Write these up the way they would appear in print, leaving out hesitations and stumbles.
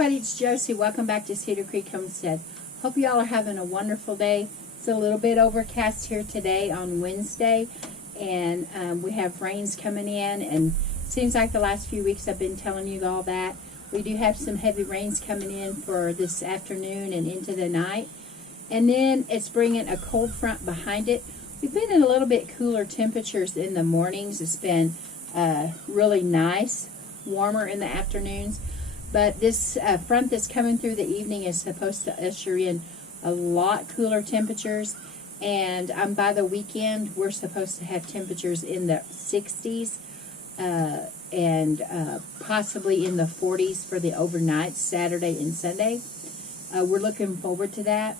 everybody, it's Josie. Welcome back to Cedar Creek Homestead. Hope you all are having a wonderful day. It's a little bit overcast here today on Wednesday, and we have rains coming in, and it seems like the last few weeks I've been telling you all that. We do have some heavy rains coming in for this afternoon and into the night, and then it's bringing a cold front behind it. We've been in a little bit cooler temperatures in the mornings. It's been really nice, warmer in the afternoons. But this front that's coming through the evening is supposed to usher in a lot cooler temperatures. And by the weekend, we're supposed to have temperatures in the 60s and possibly in the 40s for the overnight, Saturday and Sunday. We're looking forward to that.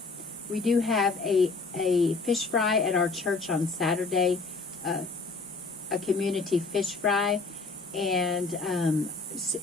We do have a fish fry at our church on Saturday, a community fish fry. And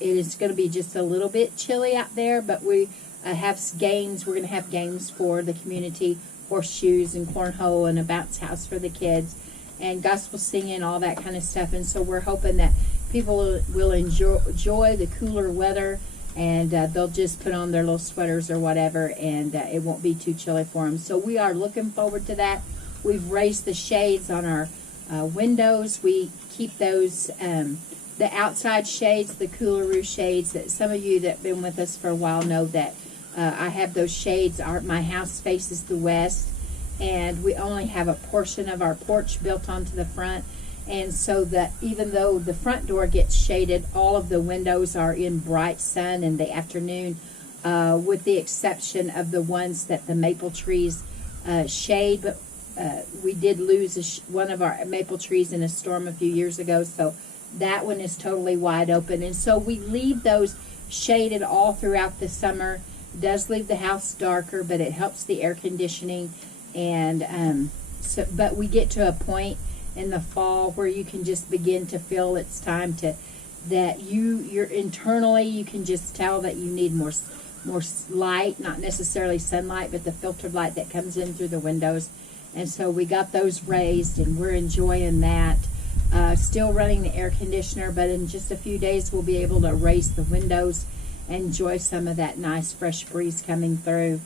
it is going to be just a little bit chilly out there, but we have games. We're going to have games for the community, horseshoes and cornhole and a bounce house for the kids, and gospel singing, all that kind of stuff. And so we're hoping that people will enjoy the cooler weather, and they'll just put on their little sweaters or whatever, and it won't be too chilly for them. So we are looking forward to that. We've raised the shades on our windows. We keep those the outside shades, the cooler shades, that some of you that have been with us for a while know that I have those shades. My house faces the west, and we only have a portion of our porch built onto the front. And so that even though the front door gets shaded, all of the windows are in bright sun in the afternoon, with the exception of the ones that the maple trees shade. But we did lose one of our maple trees in a storm a few years ago, so that one is totally wide open. And so we leave those shaded all throughout the summer. It does leave the house darker, but it helps the air conditioning. And but we get to a point in the fall where you can just begin to feel it's time to, that you're internally, you can just tell that you need more light, not necessarily sunlight, but the filtered light that comes in through the windows. And so we got those raised, and we're enjoying that. Still running the air conditioner, but in just a few days we'll be able to raise the windows and enjoy some of that nice fresh breeze coming through.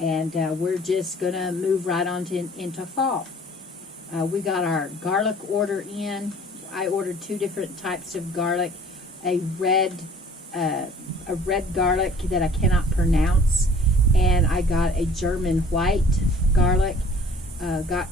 And we're just going to move right on into fall. We got our garlic order in. I ordered 2 different types of garlic. A red garlic that I cannot pronounce, and I got a German white garlic. Got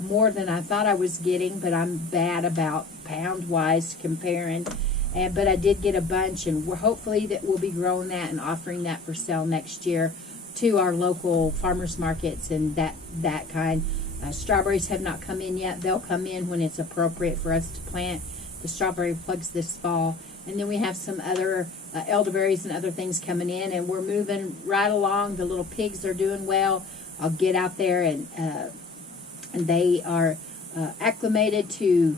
more than I thought I was getting, but I'm bad about pound-wise comparing. But I did get a bunch, and hopefully that we'll be growing that and offering that for sale next year to our local farmers markets and that kind. Strawberries have not come in yet. They'll come in when it's appropriate for us to plant the strawberry plugs this fall. And then we have some other elderberries and other things coming in, and we're moving right along. The little pigs are doing well. I'll get out there, and they are acclimated to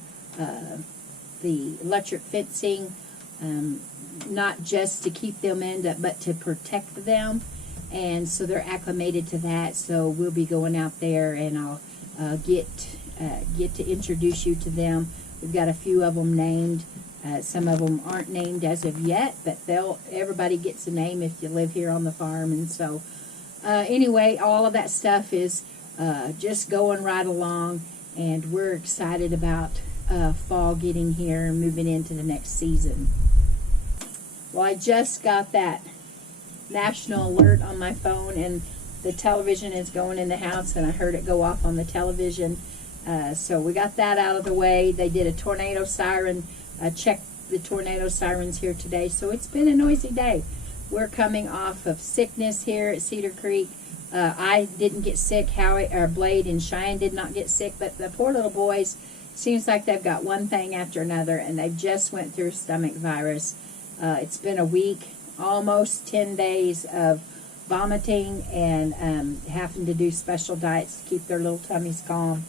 the electric fencing, not just to keep them in, but to protect them. And so they're acclimated to that. So we'll be going out there, and I'll get to introduce you to them. We've got a few of them named. Some of them aren't named as of yet, but everybody gets a name if you live here on the farm. And so anyway, all of that stuff is just going right along, and we're excited about fall getting here and moving into the next season. Well, I just got that national alert on my phone, and the television is going in the house, and I heard it go off on the television. So we got that out of the way. They did a tornado siren, checked the tornado sirens here today, so it's been a noisy day. We're coming off of sickness here at Cedar Creek. I didn't get sick. Blade and Cheyenne did not get sick, but the poor little boys, seems like they've got one thing after another, and they've just went through stomach virus. It's been a week, almost 10 days of vomiting and having to do special diets to keep their little tummies calm.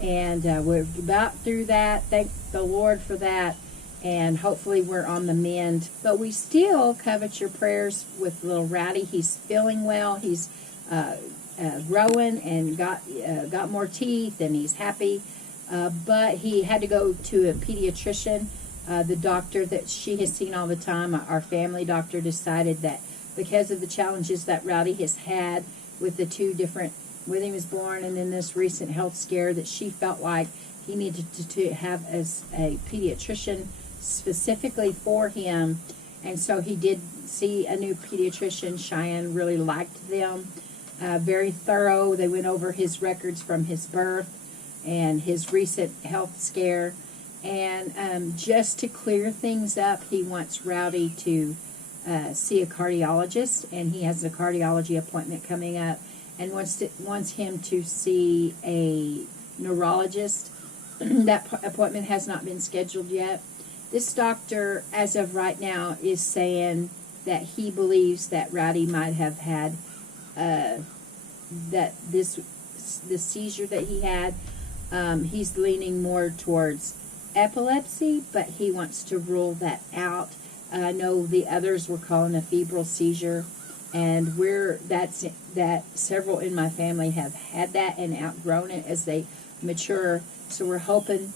And we're about through that. Thank the Lord for that. And hopefully we're on the mend. But we still covet your prayers with little Rowdy. He's feeling well. He's growing and got more teeth, and he's happy. But he had to go to a pediatrician The doctor that she has seen all the time, our family doctor, decided that because of the challenges that Rowdy has had with the two different, when he was born and then this recent health scare, that she felt like he needed to have as a pediatrician specifically for him. And so he did see a new pediatrician. Cheyenne really liked them. Very thorough. They went over his records from his birth and his recent health scare. And just to clear things up, he wants Rowdy to see a cardiologist, and he has a cardiology appointment coming up, and wants him to see a neurologist. That appointment has not been scheduled yet. This doctor, as of right now, is saying that he believes that Rowdy might have had that this seizure that he had. He's leaning more towards epilepsy, but he wants to rule that out. I know the others were calling a febrile seizure, and that several in my family have had that and outgrown it as they mature. So we're hoping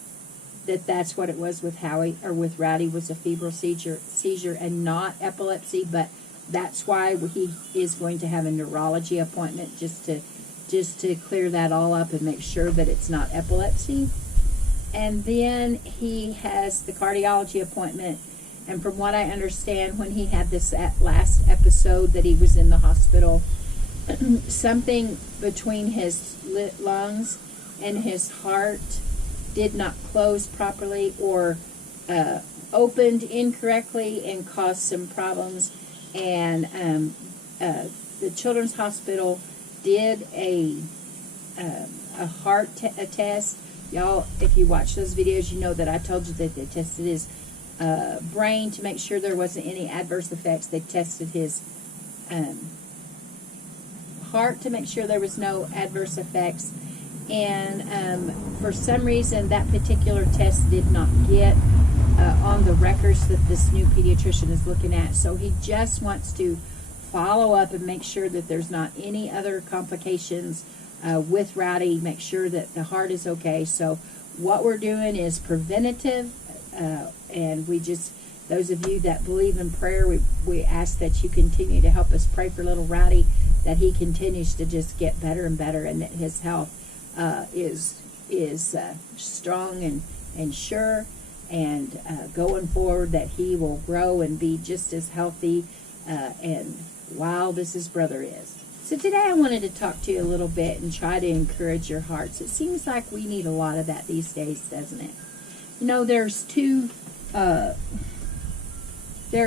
that that's what it was with with Rowdy, was a febrile seizure and not epilepsy. But that's why he is going to have a neurology appointment, just to clear that all up and make sure that it's not epilepsy. And then he has the cardiology appointment. And from what I understand, when he had this last episode that he was in the hospital, something between his lungs and his heart did not close properly, or opened incorrectly and caused some problems. And the Children's Hospital did a heart test. Y'all, if you watch those videos, you know that I told you that they tested his brain to make sure there wasn't any adverse effects. They tested his heart to make sure there was no adverse effects. And for some reason, that particular test did not get on the records that this new pediatrician is looking at. So he just wants to follow up and make sure that there's not any other complications with Rowdy, make sure that the heart is okay. So what we're doing is preventative, and those of you that believe in prayer, we ask that you continue to help us pray for little Rowdy, that he continues to just get better and better, and that his health is strong and sure, and going forward, that he will grow and be just as healthy and wild as his brother is. So today I wanted to talk to you a little bit and try to encourage your hearts. It seems like we need a lot of that these days, doesn't it? You know, there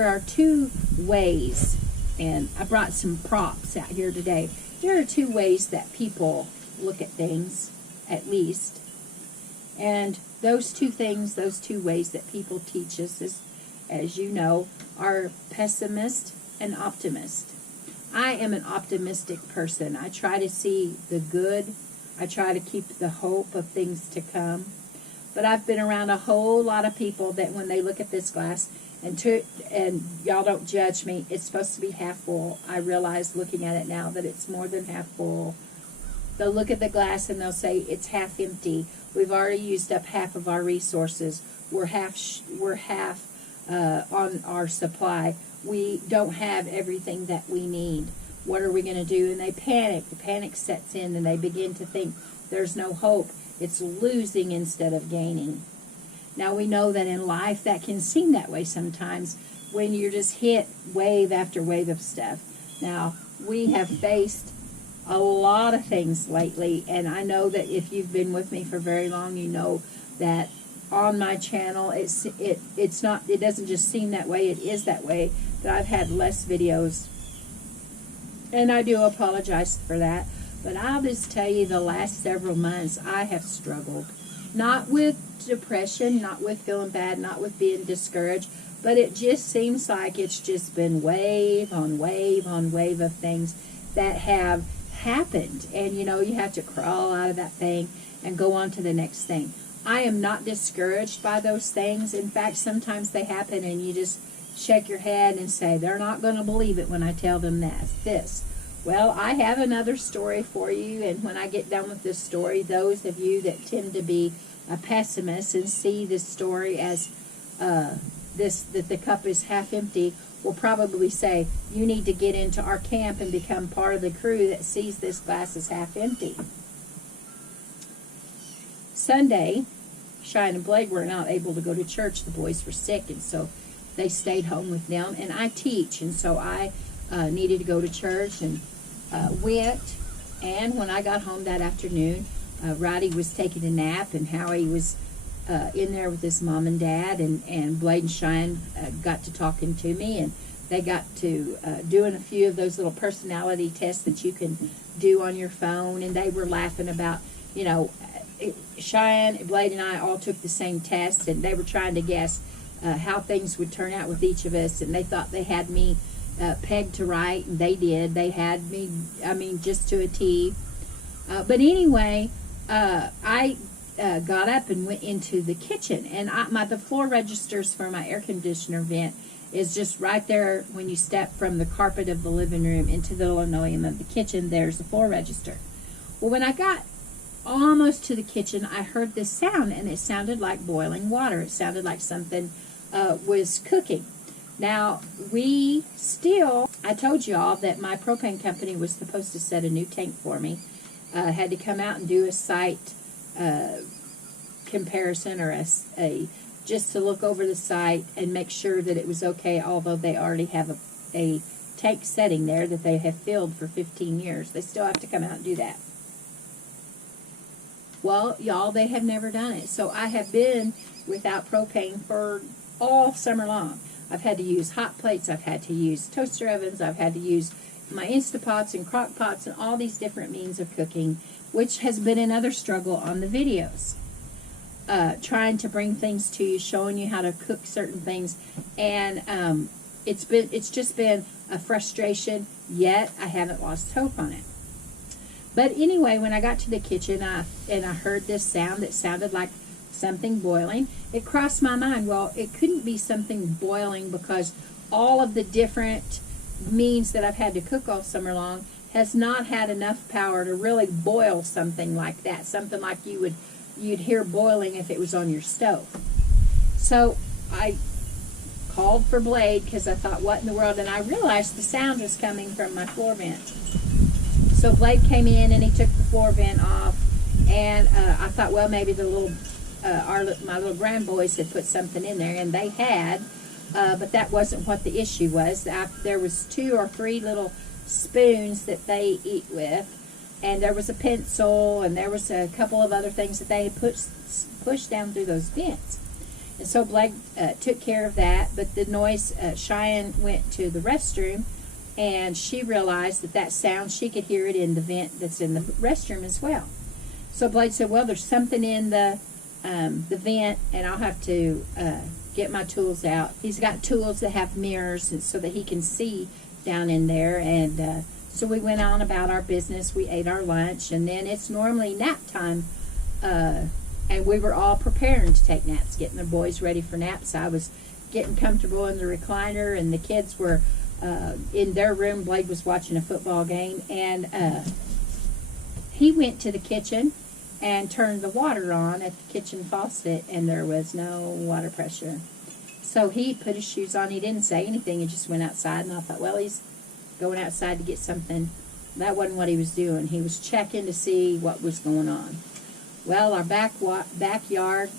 are two ways, and I brought some props out here today. There are two ways that people look at things, at least. And those two things, those two ways that people teach us, as you know, are pessimist and optimist. I am an optimistic person. I try to see the good. I try to keep the hope of things to come. But I've been around a whole lot of people that when they look at this glass, and y'all don't judge me, it's supposed to be half full. I realize looking at it now that it's more than half full. They'll look at the glass and they'll say it's half empty. We've already used up half of our resources. We're half on our supply. We don't have everything that we need. What are we going to do? And they panic. The panic sets in, and they begin to think there's no hope. It's losing instead of gaining. Now, we know that in life that can seem that way sometimes when you're just hit wave after wave of stuff. Now, we have faced a lot of things lately, and I know that if you've been with me for very long, you know that on my channel, it doesn't just seem that way, it is that way, that I've had less videos, and I do apologize for that. But I'll just tell you, the last several months, I have struggled. Not with depression, not with feeling bad, not with being discouraged, but it just seems like it's just been wave on wave on wave of things that have happened. And, you know, you have to crawl out of that thing and go on to the next thing. I am not discouraged by those things. In fact, sometimes they happen and you just shake your head and say, they're not going to believe it when I tell them this. Well, I have another story for you, and when I get done with this story, those of you that tend to be a pessimist and see this story as that the cup is half empty will probably say, you need to get into our camp and become part of the crew that sees this glass as half empty. Sunday, Cheyenne and Blake were not able to go to church. The boys were sick, and so they stayed home with them. And I teach, and so I needed to go to church and went. And when I got home that afternoon, Roddy was taking a nap, and Howie was in there with his mom and dad, and Blade and Cheyenne got to talking to me, and they got to doing a few of those little personality tests that you can do on your phone, and they were laughing about, you know, Cheyenne, Blade, and I all took the same test, and they were trying to guess how things would turn out with each of us, and they thought they had me pegged to right, and they did. They had me, I mean, just to a T. But anyway, I got up and went into the kitchen, and the floor registers for my air conditioner vent is just right there when you step from the carpet of the living room into the linoleum of the kitchen. There's the floor register. Well, when I got almost to the kitchen, I heard this sound, and it sounded like boiling water. It sounded like something was cooking. Now, I told y'all that my propane company was supposed to set a new tank for me. Had to come out and do a site comparison, or just to look over the site and make sure that it was okay, although they already have a tank setting there that they have filled for 15 years. They still have to come out and do that. Well, y'all, they have never done it. So I have been without propane for all summer long. I've had to use hot plates. I've had to use toaster ovens. I've had to use my Instapots and crock pots and all these different means of cooking, which has been another struggle on the videos. Trying to bring things to you, showing you how to cook certain things, and it's just been a frustration, yet I haven't lost hope on it. But anyway, when I got to the kitchen and I heard this sound that sounded like something boiling, it crossed my mind, well, it couldn't be something boiling because all of the different means that I've had to cook all summer long has not had enough power to really boil something like that, something like you'd hear boiling if it was on your stove. So I called for Blade because I thought, what in the world? And I realized the sound was coming from my floor vent. So Blade came in and he took the floor vent off, and I thought, well, maybe my little grandboys had put something in there, and they had, but that wasn't what the issue was. There was 2 or 3 little spoons that they eat with, and there was a pencil, and there was a couple of other things that they had pushed down through those vents. And so Blake took care of that, but the noise, Cheyenne went to the restroom, and she realized that sound, she could hear it in the vent that's in the restroom as well. So Blake said, well, there's something in the vent, and I'll have to get my tools out. He's got tools that have mirrors, and so that he can see down in there. And so we went on about our business. We ate our lunch, and then it's normally nap time, and we were all preparing to take naps, getting the boys ready for naps. I was getting comfortable in the recliner, and the kids were in their room. Blade was watching a football game, and he went to the kitchen and turned the water on at the kitchen faucet, and there was no water pressure. So he put his shoes on. He didn't say anything. He just went outside, and I thought, well, he's going outside to get something. That wasn't what he was doing. He was checking to see what was going on. Well, our backyard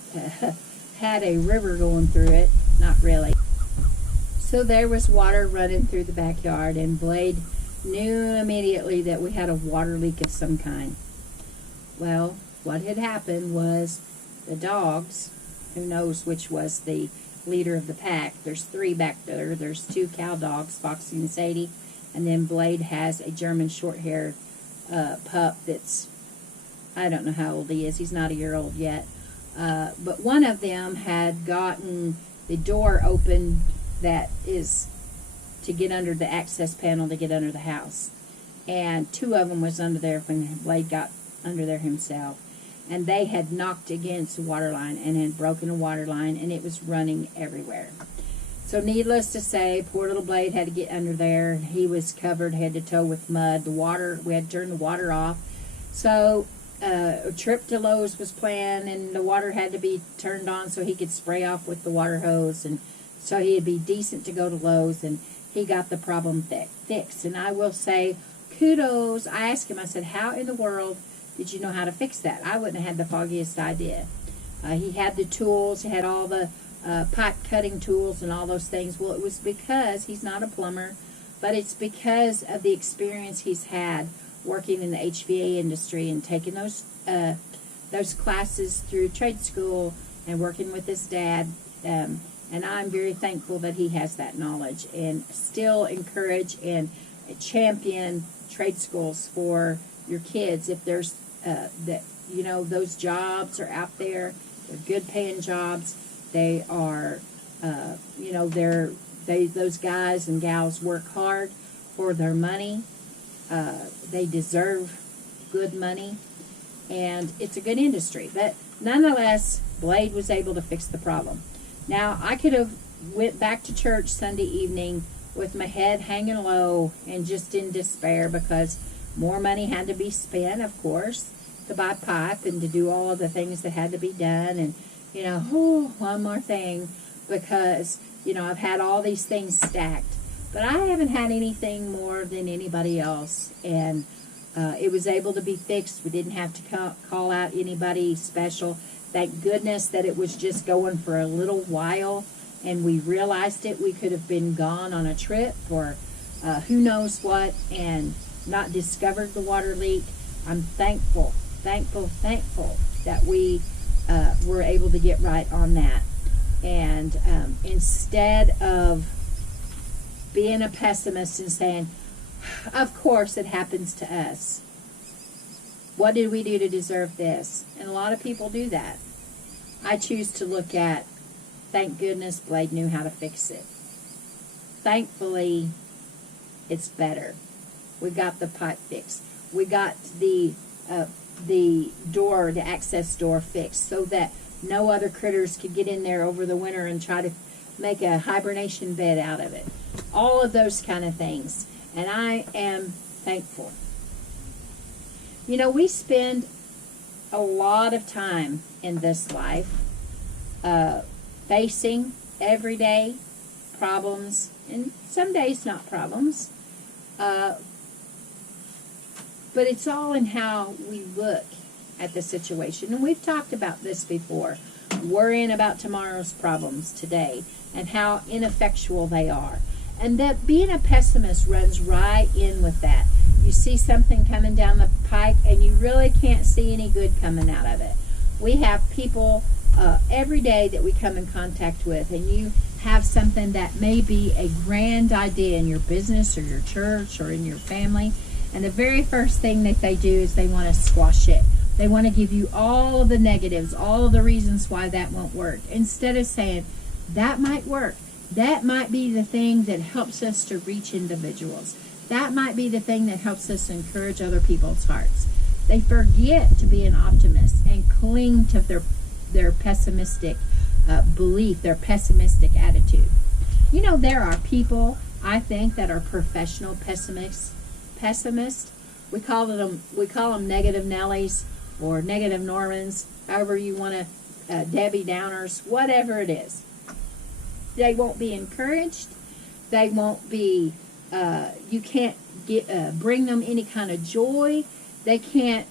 had a river going through it. Not really. So there was water running through the backyard, and Blade knew immediately that we had a water leak of some kind. Well, what had happened was the dogs, who knows which was the leader of the pack. There's 3 back there. There's 2 cow dogs, Foxy and Sadie, and then Blade has a German short-haired pup that's, I don't know how old he is. He's not a year old yet. But one of them had gotten the door open that is to get under the access panel to get under the house. And 2 of them was under there when Blade got under there himself. And they had knocked against the water line and had broken a water line, and it was running everywhere. So needless to say, poor little Blade had to get under there. He was covered head to toe with mud. The water, we had to turn the water off. So a trip to Lowe's was planned, and the water had to be turned on so he could spray off with the water hose, and so he'd be decent to go to Lowe's, and he got the problem fixed. And I will say, kudos. I asked him, I said, how in the world did you know how to fix that? I wouldn't have had the foggiest idea. He had the tools, he had all the pipe cutting tools and all those things. Well, it was because he's not a plumber, but it's because of the experience he's had working in the HVA industry and taking those classes through trade school and working with his dad. And I'm very thankful that he has that knowledge, and still encourage and champion trade schools for your kids. If there's that, you know, those jobs are out there, they're good paying jobs. They are, you know, those guys and gals work hard for their money. They deserve good money, and it's a good industry. But nonetheless, Blade was able to fix the problem. Now, I could have went back to church Sunday evening with my head hanging low and just in despair, because more money had to be spent, of course, to buy pipe and to do all of the things that had to be done. And, you know, one more thing, because, you know, I've had all these things stacked. But I haven't had anything more than anybody else, and it was able to be fixed. We didn't have to call out anybody special. Thank goodness that it was just going for a little while, and we realized it. We could have been gone on a trip or who knows what, and not discovered the water leak. I'm thankful that we were able to get right on that. And instead of being a pessimist and saying, of course it happens to us, what did we do to deserve this? And a lot of people do that. I choose to look at, thank goodness Blade knew how to fix it. Thankfully, it's better. We got the pipe fixed. We got the door, the access door fixed, so that no other critters could get in there over the winter and try to make a hibernation bed out of it. All of those kind of things. And I am thankful. You know, we spend a lot of time in this life facing everyday problems, and some days not problems. But it's all in how we look at the situation. And we've talked about this before, worrying about tomorrow's problems today and how ineffectual they are. And that being a pessimist runs right in with that. You see something coming down the pike and you really can't see any good coming out of it. We have people every day that we come in contact with, and you have something that may be a grand idea in your business or your church or in your family, and the very first thing that they do is they want to squash it. They want to give you all of the negatives, all of the reasons why that won't work, instead of saying, that might work. That might be the thing that helps us to reach individuals. That might be the thing that helps us encourage other people's hearts. They forget to be an optimist and cling to their pessimistic belief, their pessimistic attitude. You know, there are people, I think, that are professional pessimists. We call them negative Nellies or negative Normans, however you want to, Debbie Downers, whatever it is. They won't be encouraged. They won't be, you can't bring them any kind of joy. You can't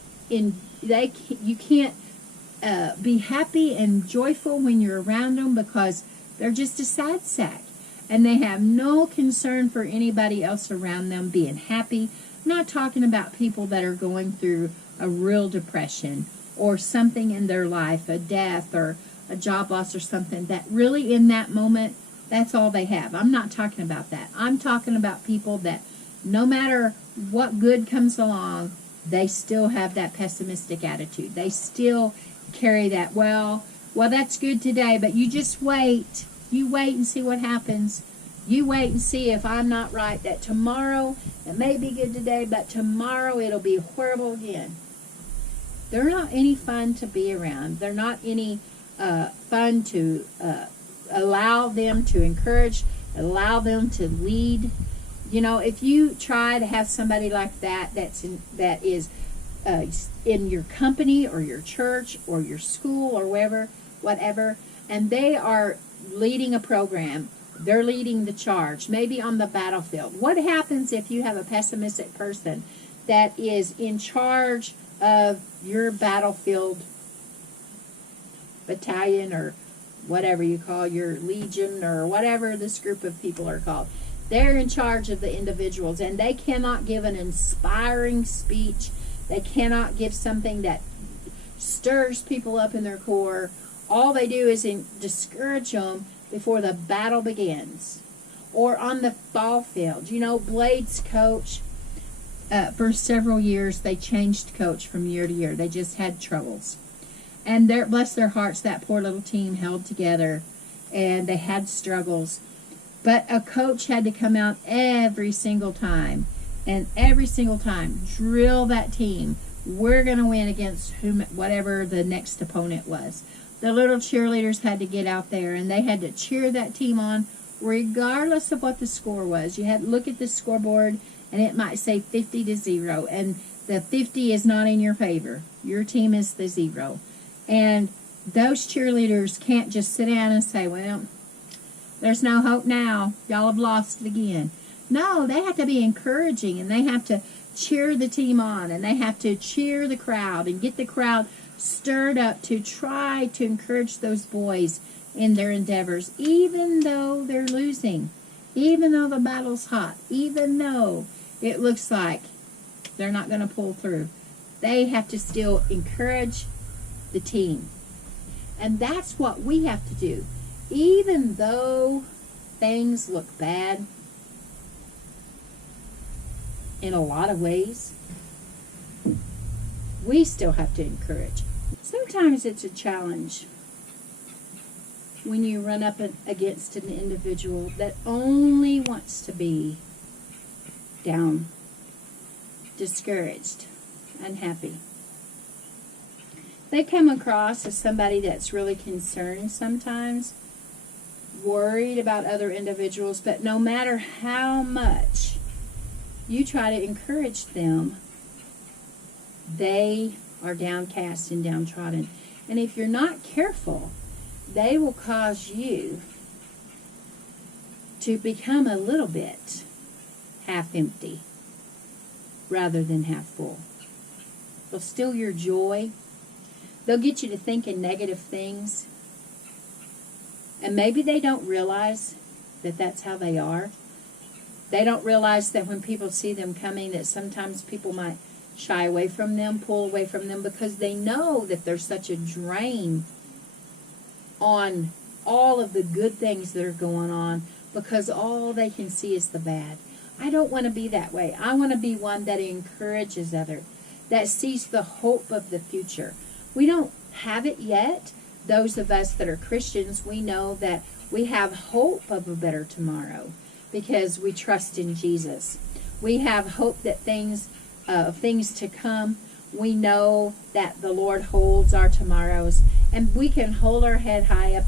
be happy and joyful when you're around them, because they're just a sad sack. And they have no concern for anybody else around them being happy. I'm not talking about people that are going through a real depression or something in their life, a death or a job loss or something, that really in that moment, that's all they have. I'm not talking about that. I'm talking about people that no matter what good comes along, they still have that pessimistic attitude. They still carry that, well, that's good today, but you just wait. You wait and see what happens. You wait and see if I'm not right, that tomorrow, it may be good today, but tomorrow it'll be horrible again. They're not any fun to be around. They're not any fun to allow them to encourage, allow them to lead. You know, if you try to have somebody like that that is in your company or your church or your school or whatever, and they are leading a program. They're leading the charge, maybe on the battlefield. What happens if you have a pessimistic person that is in charge of your battlefield battalion, or whatever you call your legion, or whatever this group of people are called? They're in charge of the individuals, and they cannot give an inspiring speech. They cannot give something that stirs people up in their core. All they do is discourage them before the battle begins. Or on the ball field. You know, Blade's coach, for several years, they changed coach from year to year. They just had troubles. And bless their hearts, that poor little team held together, and they had struggles. But a coach had to come out every single time, and every single time drill that team. We're going to win against whatever the next opponent was. The little cheerleaders had to get out there, and they had to cheer that team on regardless of what the score was. You had to look at the scoreboard, and it might say 50-0, and the 50 is not in your favor. Your team is the 0. And those cheerleaders can't just sit down and say, well, there's no hope now. Y'all have lost it again. No, they have to be encouraging, and they have to cheer the team on, and they have to cheer the crowd and get the crowd stirred up to try to encourage those boys in their endeavors, even though they're losing, even though the battle's hot, even though it looks like they're not going to pull through. They have to still encourage the team. And that's what we have to do. Even though things look bad in a lot of ways, we still have to encourage. Sometimes it's a challenge when you run up against an individual that only wants to be down, discouraged, unhappy. They come across as somebody that's really concerned sometimes, worried about other individuals, but no matter how much you try to encourage them, they are downcast and downtrodden. And if you're not careful, they will cause you to become a little bit half empty rather than half full. They'll steal your joy. They'll get you to thinking negative things. And maybe they don't realize that that's how they are. They don't realize that when people see them coming, that sometimes people might shy away from them, pull away from them, because they know that there's such a drain on all of the good things that are going on, because all they can see is the bad. I don't want to be that way. I want to be one that encourages others, that sees the hope of the future. We don't have it yet. Those of us that are Christians, we know that we have hope of a better tomorrow because we trust in Jesus. We have hope that things to come. We know that the Lord holds our tomorrows, and we can hold our head high up.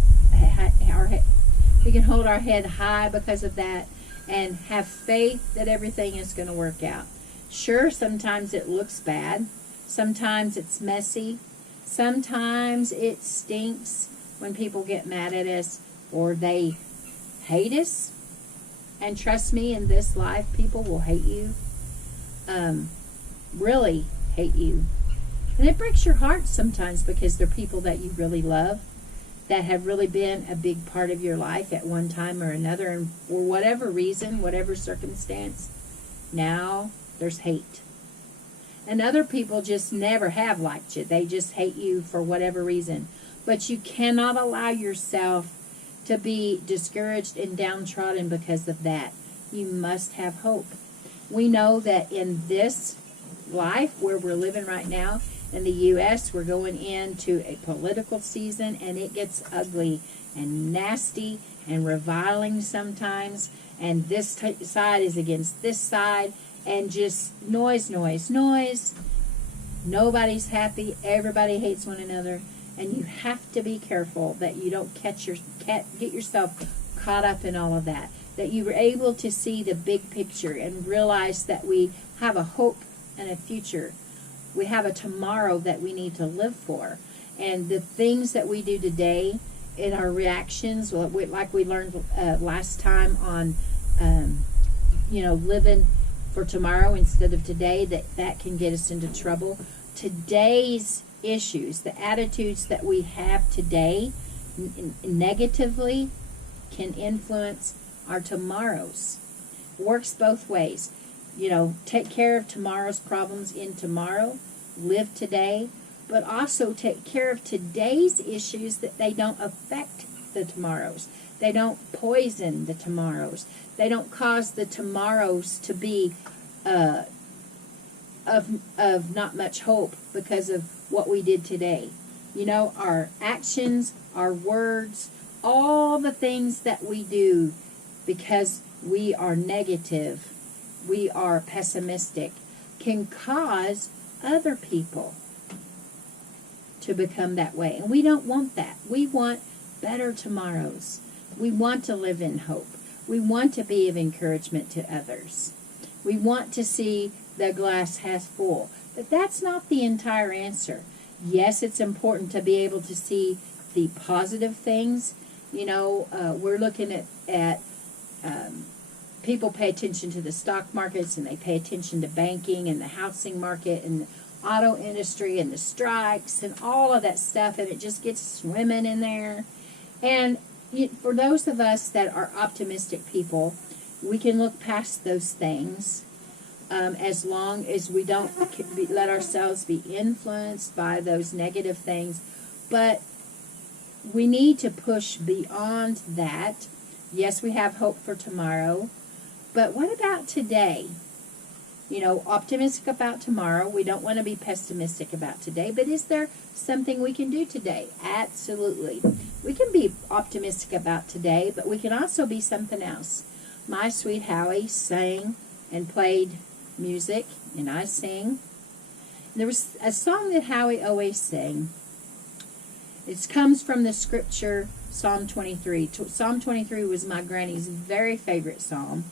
We can hold our head high because of that, and have faith that everything is going to work out. Sure, sometimes it looks bad. Sometimes it's messy. Sometimes it stinks when people get mad at us or they hate us. And trust me, in this life, people will hate you. Really hate you. And it breaks your heart sometimes because they're people that you really love, that have really been a big part of your life at one time or another, and for whatever reason, whatever circumstance, now there's hate. And other people just never have liked you. They just hate you for whatever reason. But you cannot allow yourself to be discouraged and downtrodden because of that. You must have hope. We know that in this life where we're living right now, in the U.S., we're going into a political season, and it gets ugly and nasty and reviling sometimes. And this side is against this side. And just noise, noise, noise. Nobody's happy. Everybody hates one another. And you have to be careful that you don't get yourself caught up in all of that. That you were able to see the big picture and realize that we have a hope and a future We have a tomorrow that we need to live for. And the things that we do today in our reactions, like we learned last time on, living for tomorrow instead of today, that can get us into trouble. Today's issues, the attitudes that we have today negatively can influence our tomorrows. Works both ways. Take care of tomorrow's problems in tomorrow, live today, but also take care of today's issues that they don't affect the tomorrows. They don't poison the tomorrows. They don't cause the tomorrows to be of not much hope because of what we did today. Our actions, our words, all the things that we do because we are negative, we are pessimistic, can cause other people to become that way. And we don't want that. We want better tomorrows. We want to live in hope. We want to be of encouragement to others. We want to see the glass half full. But that's not the entire answer. Yes, it's important to be able to see the positive things. We're looking at people pay attention to the stock markets, and they pay attention to banking and the housing market and the auto industry and the strikes and all of that stuff, and it just gets swimming in there. And for those of us that are optimistic people, we can look past those things as long as we don't let ourselves be influenced by those negative things. But we need to push beyond that. Yes, we have hope for tomorrow, but what about today? Optimistic about tomorrow. We don't want to be pessimistic about today, but is there something we can do today? Absolutely. We can be optimistic about today, but we can also be something else. My sweet Howie sang and played music, and I sing. There was a song that Howie always sang. It comes from the scripture, Psalm 23. Psalm 23 was my granny's very favorite psalm.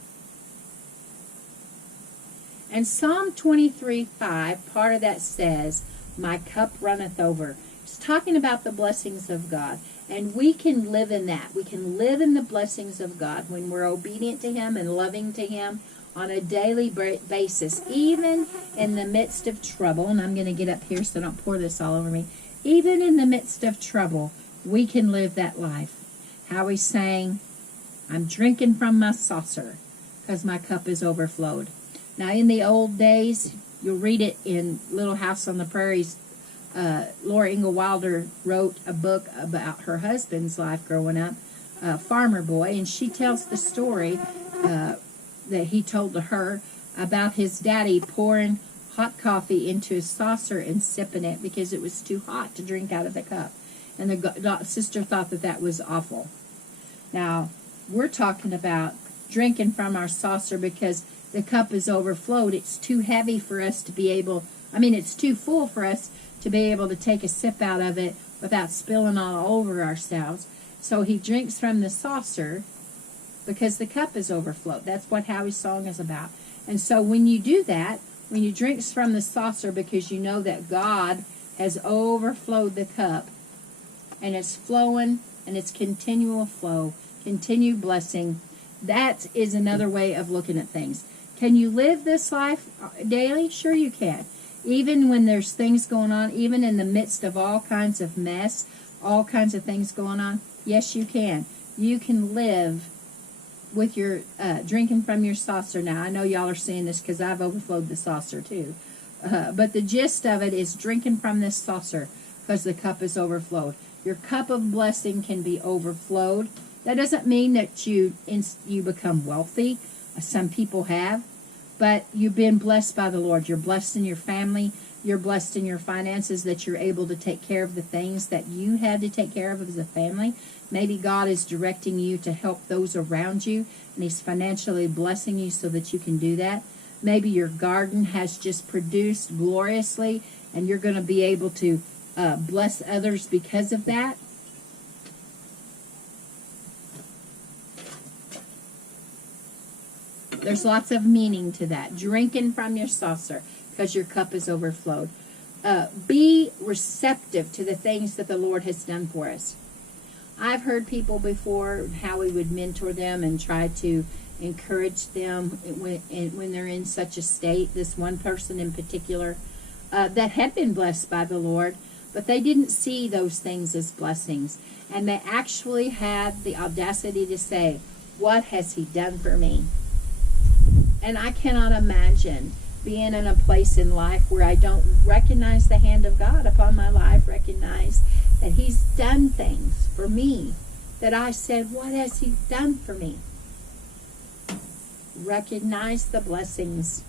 And Psalm 23:5, part of that says, "My cup runneth over." It's talking about the blessings of God. And we can live in that. We can live in the blessings of God when we're obedient to Him and loving to Him on a daily basis, even in the midst of trouble. And I'm going to get up here so I don't pour this all over me. Even in the midst of trouble, we can live that life. Howie sang, "I'm drinking from my saucer because my cup is overflowed." Now, in the old days, you'll read it in Little House on the Prairies. Laura Ingalls Wilder wrote a book about her husband's life growing up, Farmer Boy, and she tells the story that he told to her about his daddy pouring hot coffee into a saucer and sipping it because it was too hot to drink out of the cup. And the sister thought that was awful. Now, we're talking about drinking from our saucer because the cup is overflowed. It's too heavy for us to be able, it's too full for us to be able to take a sip out of it without spilling all over ourselves. So he drinks from the saucer because the cup is overflowed. That's what Howie's song is about. And so when you do that, when you drink from the saucer because you know that God has overflowed the cup and it's flowing and it's continual flow, continued blessing, that is another way of looking at things. Can you live this life daily? Sure you can. Even when there's things going on, even in the midst of all kinds of mess, all kinds of things going on, yes, you can. You can live with your drinking from your saucer. Now, I know y'all are seeing this because I've overflowed the saucer too. But the gist of it is drinking from this saucer because the cup is overflowed. Your cup of blessing can be overflowed. That doesn't mean that you become wealthy. Some people have. But you've been blessed by the Lord. You're blessed in your family. You're blessed in your finances that you're able to take care of the things that you had to take care of as a family. Maybe God is directing you to help those around you, and He's financially blessing you so that you can do that. Maybe your garden has just produced gloriously, and you're going to be able to bless others because of that. There's lots of meaning to that. Drinking from your saucer because your cup is overflowed. be receptive to the things that the Lord has done for us. I've heard people before how we would mentor them and try to encourage them when they're in such a state. This one person in particular that had been blessed by the Lord, but they didn't see those things as blessings. And they actually had the audacity to say, "What has he done for me?" And I cannot imagine being in a place in life where I don't recognize the hand of God upon my life, recognize that he's done things for me, that I said, "What has he done for me?" Recognize the blessings.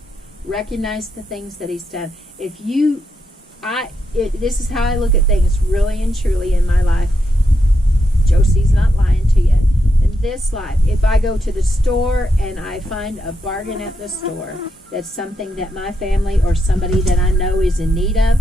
Recognize the things that he's done. This is how I look at things really and truly in my life. Josie's not lying to you. In this life, if I go to the store and I find a bargain at the store, that's something that my family or somebody that I know is in need of.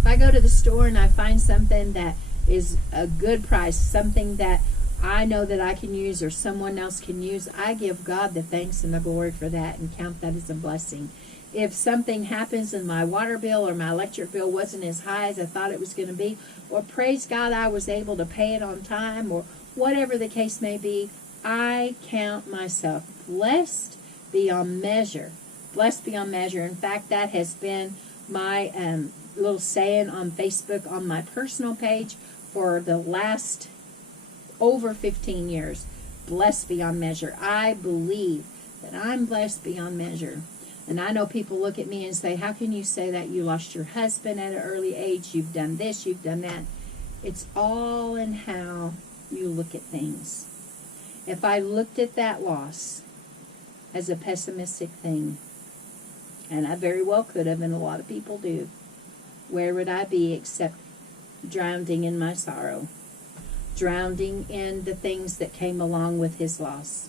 If I go to the store and I find something that is a good price, something that I know that I can use or someone else can use, I give God the thanks and the glory for that and count that as a blessing. If something happens and my water bill or my electric bill wasn't as high as I thought it was going to be, or praise God I was able to pay it on time, or whatever the case may be, I count myself blessed beyond measure. Blessed beyond measure. In fact, that has been my little saying on Facebook on my personal page for the last over 15 years. Blessed beyond measure. I believe that I'm blessed beyond measure. And I know people look at me and say, "How can you say that? You lost your husband at an early age. You've done this, you've done that." It's all in how you look at things. If I looked at that loss as a pessimistic thing, and I very well could have, and a lot of people do, where would I be except drowning in my sorrow, drowning in the things that came along with his loss?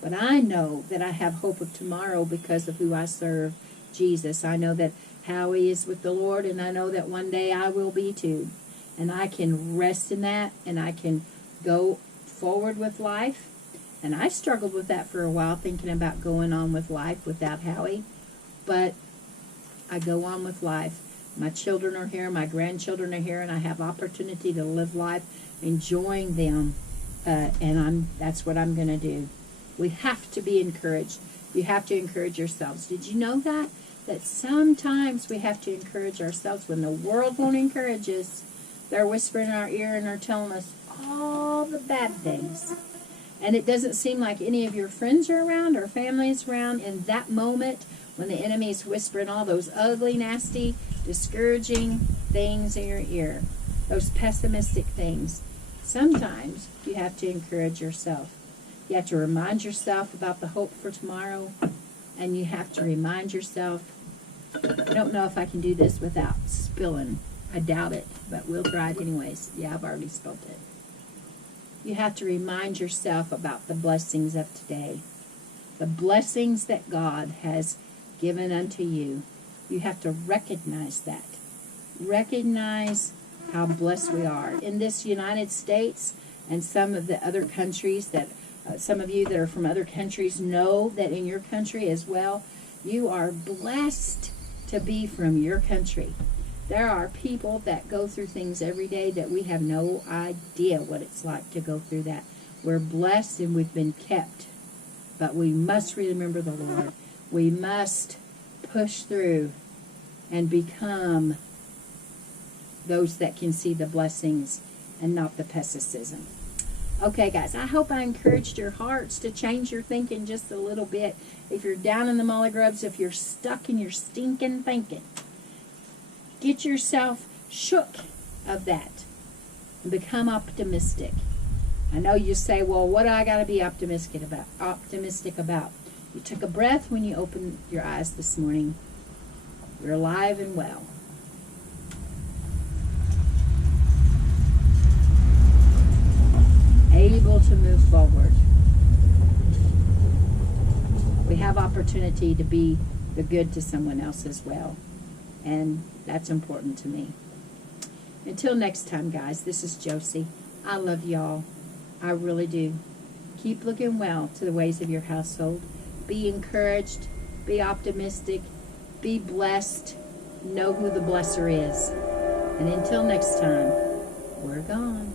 But I know that I have hope of tomorrow because of who I serve, Jesus. I know that Howie is with the Lord, and I know that one day I will be too. And I can rest in that, and I can go forward with life. And I struggled with that for a while, thinking about going on with life without Howie. But I go on with life. My children are here, my grandchildren are here, and I have opportunity to live life, enjoying them. That's what I'm going to do. We have to be encouraged. You have to encourage yourselves. Did you know that? That sometimes we have to encourage ourselves when the world won't encourage us. They're whispering in our ear and they're telling us all the bad things. And it doesn't seem like any of your friends are around or family is around in that moment when the enemy is whispering all those ugly, nasty, discouraging things in your ear. Those pessimistic things. Sometimes you have to encourage yourself. You have to remind yourself about the hope for tomorrow, and you have to remind yourself, I don't know if I can do this without spilling. I doubt it, but we'll try it anyways. Yeah, I've already spilled it. You have to remind yourself about the blessings of today, the blessings that God has given unto you. You have to recognize that. Recognize how blessed we are. In this United States and some of the other countries that some of you that are from other countries know that in your country as well, you are blessed to be from your country. There are people that go through things every day that we have no idea what it's like to go through that. We're blessed and we've been kept, but we must remember the Lord. We must push through and become those that can see the blessings and not the pessimism. Okay, guys, I hope I encouraged your hearts to change your thinking just a little bit. If you're down in the molly grubs, if you're stuck in your stinking thinking, get yourself shook of that and become optimistic. I know you say, "Well, what do I got to be optimistic about? You took a breath when you opened your eyes this morning. You're alive and well. Able to move forward. We have opportunity to be the good to someone else as well. And that's important to me. Until next time, guys, this is Josie. I love y'all. I really do. Keep looking well to the ways of your household. Be encouraged. Be optimistic. Be blessed. Know who the blesser is. And until next time, we're gone.